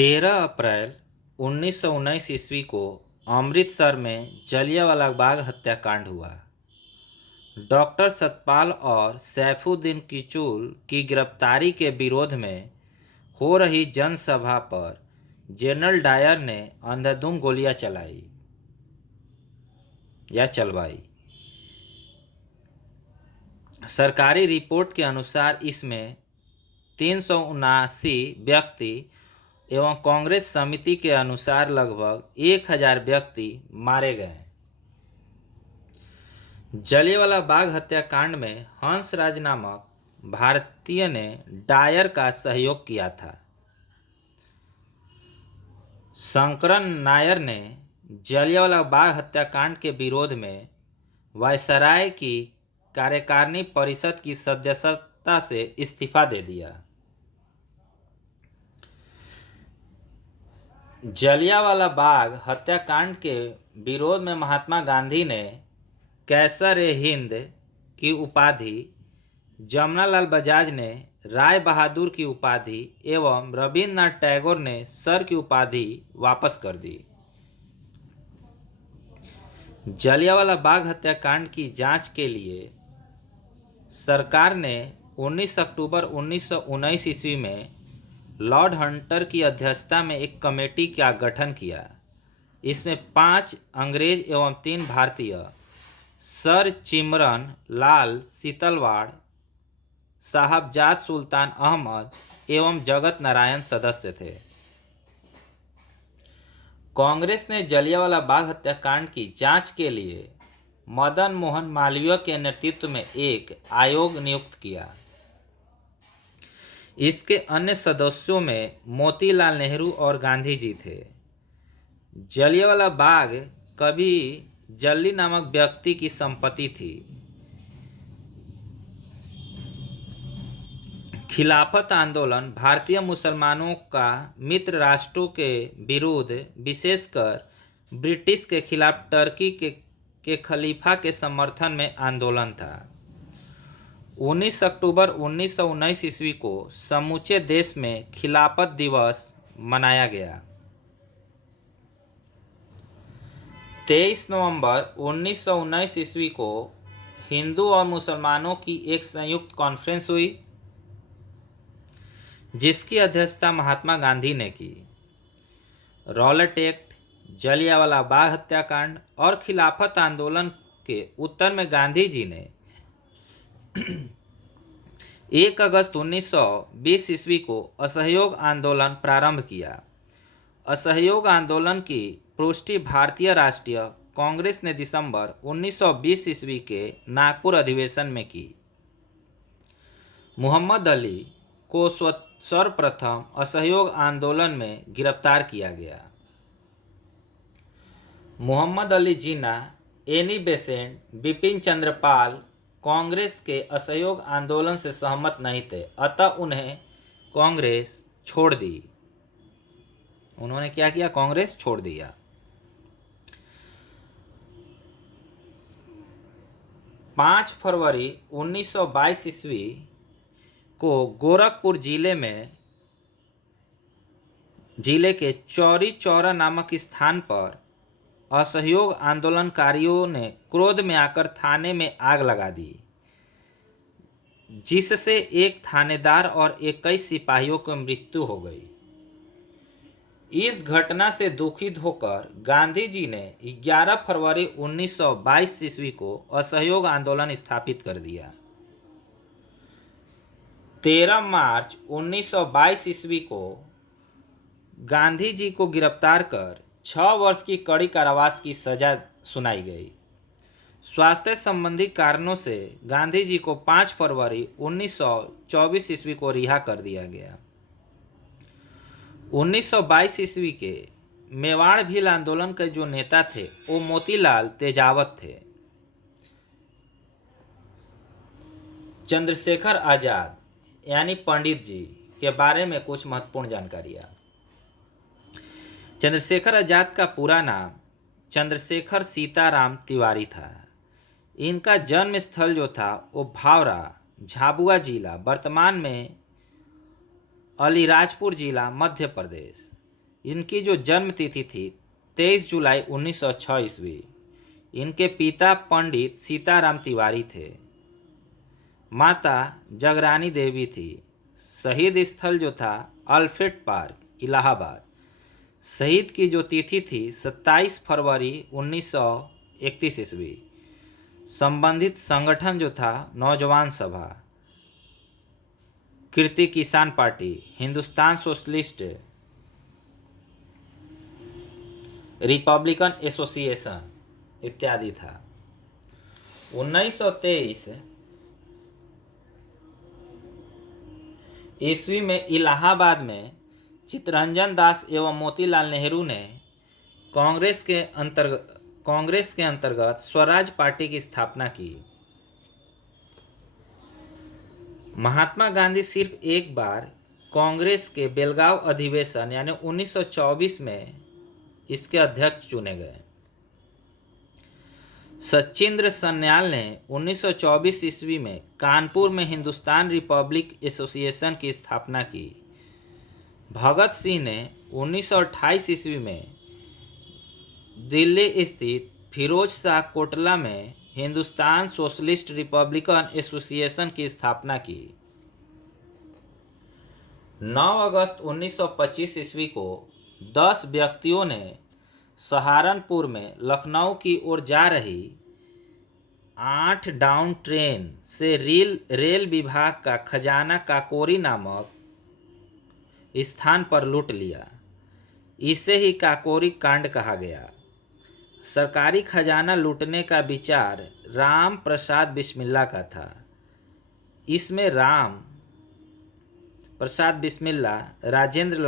13 अप्रैल 1919 ईस्वी को अमृतसर में जलियांवाला बाग हत्याकांड हुआ। डॉक्टर सतपाल और सैफुद्दीन किचलू की गिरफ्तारी के विरोध में हो रही जनसभा पर जनरल डायर ने अंधाधुंध गोलियां चलवाई। सरकारी रिपोर्ट के अनुसार इसमें 379 व्यक्ति एवं कांग्रेस समिति के अनुसार लगभग 1000 व्यक्ति मारे गए। जलियांवाला बाग हत्याकांड में हंसराज नामक भारतीय ने डायर का सहयोग किया था। शंकरन नायर ने जलियांवाला बाग हत्याकांड के विरोध में वायसराय की कार्यकारिणी परिषद की सदस्यता से इस्तीफा दे दिया। जलियांवाला बाग हत्याकांड के विरोध में महात्मा गांधी ने कैसर-ए-हिंद की उपाधि, जमनालाल बजाज ने राय बहादुर की उपाधि एवं रविन्द्रनाथ टैगोर ने सर की उपाधि वापस कर दी। जलियांवाला बाग हत्याकांड की जांच के लिए सरकार ने 19 अक्टूबर 1919 ईस्वी में लॉर्ड हंटर की अध्यक्षता में एक कमेटी का गठन किया। इसमें 5 अंग्रेज एवं 3 भारतीय, सर चिमरन लाल सीतलवाड़, साहबजाद सुल्तान अहमद एवं जगत नारायण सदस्य थे। कांग्रेस ने जलियांवाला बाग हत्याकांड की जांच के लिए मदन मोहन मालवीय के नेतृत्व में एक आयोग नियुक्त किया। इसके अन्य सदस्यों में मोतीलाल नेहरू और गांधी जी थे। जलियांवाला बाग कभी जल्ली नामक व्यक्ति की संपत्ति थी। खिलाफत आंदोलन भारतीय मुसलमानों का मित्र राष्ट्रों के विरुद्ध, विशेषकर ब्रिटिश के खिलाफ टर्की के खलीफा के समर्थन में आंदोलन था। 19 अक्टूबर 1919 ईस्वी को समूचे देश में खिलाफत दिवस मनाया गया। 23 नवंबर 1919 ईस्वी को हिंदू और मुसलमानों की एक संयुक्त कॉन्फ्रेंस हुई, जिसकी अध्यक्षता महात्मा गांधी ने की। रॉलेट एक्ट, जलियांवाला बाग हत्याकांड और खिलाफत आंदोलन के उत्तर में गांधी जी ने 1 अगस्त 1920 ईस्वी को असहयोग आंदोलन प्रारंभ किया। असहयोग आंदोलन की पुष्टि भारतीय राष्ट्रीय कांग्रेस ने दिसंबर 1920 ईस्वी के नागपुर अधिवेशन में की। मोहम्मद अली को सर्वप्रथम असहयोग आंदोलन में गिरफ्तार किया गया। मोहम्मद अली जिन्ना, एनी बेसेंट, बिपिन चंद्र पाल कांग्रेस के असहयोग आंदोलन से सहमत नहीं थे, अतः उन्हें कांग्रेस छोड़ दी। उन्होंने क्या किया? कांग्रेस छोड़ दिया। 5 फरवरी 1922 ईस्वी को गोरखपुर जिले के चौरी चौरा नामक स्थान पर असहयोग आंदोलनकारियों ने क्रोध में आकर थाने में आग लगा दी, जिससे एक थानेदार और 21 सिपाहियों की मृत्यु हो गई। इस घटना से दुखित होकर गांधी जी ने 11 फरवरी 1922 ईस्वी को असहयोग आंदोलन स्थापित कर दिया। 13 मार्च 1922 ईस्वी को गांधी जी को गिरफ्तार कर 6 वर्ष की कड़ी कारावास की सजा सुनाई गई। स्वास्थ्य संबंधी कारणों से गांधी जी को 5 फरवरी 1924 ईस्वी को रिहा कर दिया गया। 1922 ईस्वी के मेवाड़ भील आंदोलन के जो नेता थे वो मोतीलाल तेजावत थे। चंद्रशेखर आजाद यानी पंडित जी के बारे में कुछ महत्वपूर्ण जानकारियाँ। चंद्रशेखर आजाद का पूरा नाम चंद्रशेखर सीताराम तिवारी था। इनका जन्म स्थल जो था वो भावरा, झाबुआ जिला, वर्तमान में अलीराजपुर जिला, मध्य प्रदेश। इनकी जो जन्म तिथि थी 23 जुलाई 1906 ईस्वी। इनके पिता पंडित सीताराम तिवारी थे। माता जगरानी देवी थी। शहीद स्थल जो था अल्फ्रेड पार्क इलाहाबाद। शहीद की जो तिथि थी 27 फरवरी 1931 ईस्वी। संबंधित संगठन जो था नौजवान सभा, कीर्ति किसान party, Hindustan socialist Republican association इत्यादि था। 1923 ईस्वी में इलाहाबाद में चित्तरंजन दास एवं मोतीलाल नेहरू ने कांग्रेस के अंतर्गत स्वराज पार्टी की स्थापना की। महात्मा गांधी सिर्फ एक बार कांग्रेस के बेलगांव अधिवेशन यानी 1924 में इसके अध्यक्ष चुने गए। सचिंद्र सन्याल ने 1924 ईस्वी में कानपुर में हिंदुस्तान रिपब्लिक एसोसिएशन की स्थापना की। भगत सिंह ने 1928 ईस्वी में दिल्ली स्थित फिरोज शाह कोटला में हिंदुस्तान सोशलिस्ट रिपब्लिकन एसोसिएशन की स्थापना की। 9 अगस्त 1925 ईस्वी को 10 व्यक्तियों ने सहारनपुर में लखनऊ की ओर जा रही 8 डाउन ट्रेन से रेल विभाग का खजाना काकोरी नामक स्थान पर लूट लिया। इसे ही काकोरी कांड कहा गया। सरकारी खजाना लूटने का विचार राम प्रसाद बिस्मिल्ला का था। इसमें राम प्रसाद बिस्मिल्ला, राजेंद्र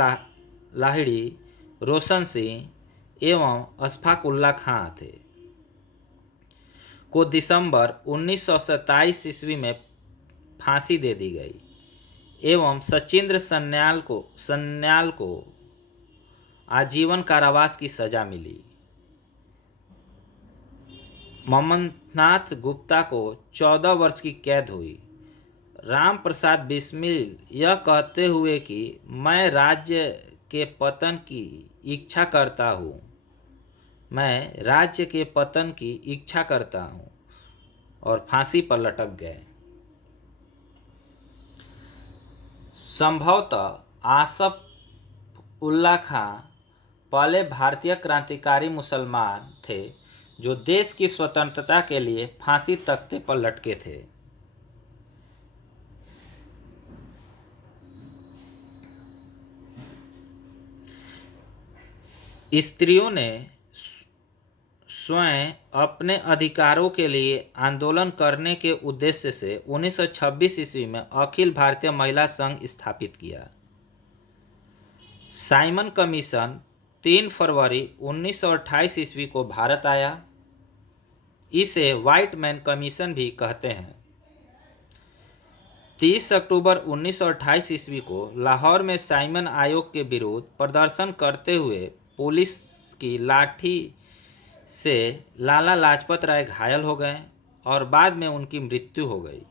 लाहिड़ी, रोशन सिंह एवं अशफाक उल्ला खां थे को दिसंबर 1927 ईस्वी में फांसी दे दी गई एवं सचिंद्र सन्याल को आजीवन कारावास की सजा मिली। ममनाथ गुप्ता को 14 वर्ष की कैद हुई। राम प्रसाद बिस्मिल यह कहते हुए कि मैं राज्य के पतन की इच्छा करता हूँ और फांसी पर लटक गए। संभवतः आसफ उल्ला खां पहले भारतीय क्रांतिकारी मुसलमान थे जो देश की स्वतंत्रता के लिए फांसी तख्ते पर लटके थे। स्त्रियों ने स्वयं अपने अधिकारों के लिए आंदोलन करने के उद्देश्य से 1926 ईस्वी में अखिल भारतीय महिला संघ स्थापित किया। साइमन कमीशन 3 फरवरी 1928 ईस्वी को भारत आया। इसे व्हाइट मैन कमीशन भी कहते हैं। 30 अक्टूबर 1928 ईस्वी को लाहौर में साइमन आयोग के विरुद्ध प्रदर्शन करते हुए पुलिस की लाठी से लाला लाजपत राय घायल हो गए और बाद में उनकी मृत्यु हो गई।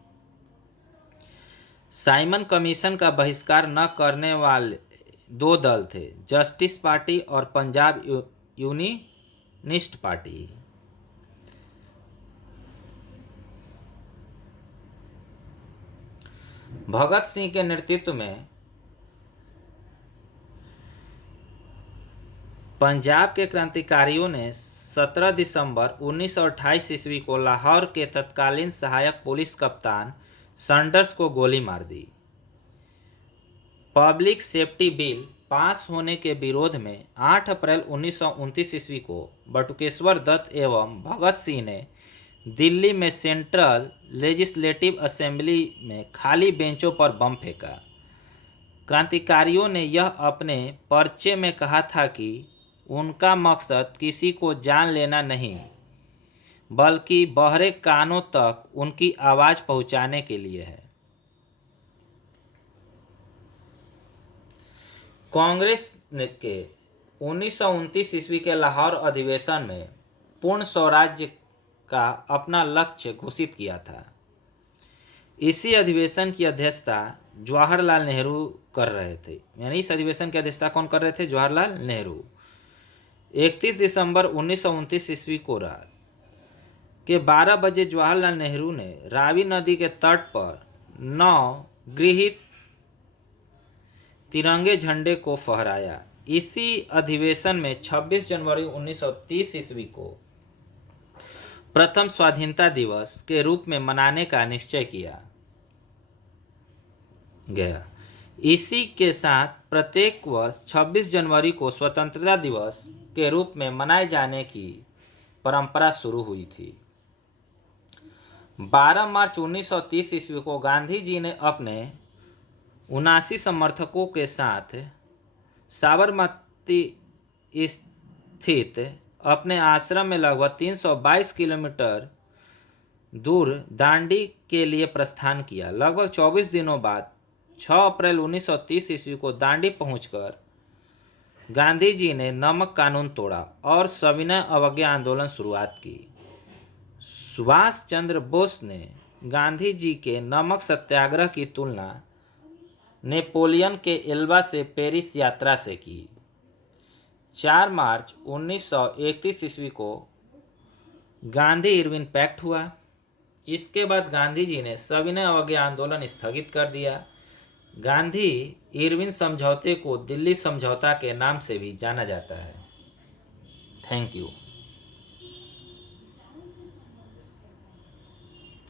साइमन कमीशन का बहिष्कार न करने वाले 2 दल थे, जस्टिस पार्टी और पंजाब यूनियनिस्ट पार्टी। भगत सिंह के नेतृत्व में पंजाब के क्रांतिकारियों ने 17 दिसंबर 1928 ईस्वी को लाहौर के तत्कालीन सहायक पुलिस कप्तान सैंडर्स को गोली मार दी। पब्लिक सेफ्टी बिल पास होने के विरोध में 8 अप्रैल 1929 ईस्वी को बटुकेश्वर दत्त एवं भगत सिंह ने दिल्ली में सेंट्रल लेजिस्लेटिव असेंबली में खाली बेंचों पर बम फेंका। क्रांतिकारियों ने यह अपने पर्चे में कहा था कि उनका मकसद किसी को जान लेना नहीं, बल्कि बहरे कानों तक उनकी आवाज़ पहुंचाने के लिए है। कांग्रेस के 1929 ईस्वी के लाहौर अधिवेशन में पूर्ण स्वराज्य का अपना लक्ष्य घोषित किया था। इसी अधिवेशन की अध्यक्षता जवाहरलाल नेहरू कर रहे थे, यानी इस अधिवेशन की अध्यक्षता कौन कर रहे थे? जवाहरलाल नेहरू। 31 दिसंबर 1929 ईस्वी को रात के 12 बजे जवाहरलाल नेहरू ने रावी नदी के तट पर 9 गृहीत तिरंगे झंडे को फहराया। इसी अधिवेशन में 26 जनवरी 1930 ईस्वी को प्रथम स्वाधीनता दिवस के रूप में मनाने का निश्चय किया गया। इसी के साथ प्रत्येक वर्ष 26 जनवरी को स्वतंत्रता दिवस के रूप में मनाए जाने की परंपरा शुरू हुई थी। 12 मार्च 1930 ईस्वी को गांधी जी ने अपने 79 समर्थकों के साथ साबरमती स्थित अपने आश्रम में लगभग 322 किलोमीटर दूर दांडी के लिए प्रस्थान किया। लगभग 24 दिनों बाद 6 अप्रैल 1930 ईस्वी को दांडी पहुंचकर गांधी जी ने नमक कानून तोड़ा और सविनय अवज्ञा आंदोलन शुरुआत की। सुभाष चंद्र बोस ने गांधी जी के नमक सत्याग्रह की तुलना नेपोलियन के एल्बा से पेरिस यात्रा से की। 4 मार्च 1931 ईस्वी को गांधी इरविन पैक्ट हुआ। इसके बाद गांधी जी ने सविनय अवज्ञा आंदोलन स्थगित कर दिया। गांधी इरविन समझौते को दिल्ली समझौता के नाम से भी जाना जाता है। Thank you.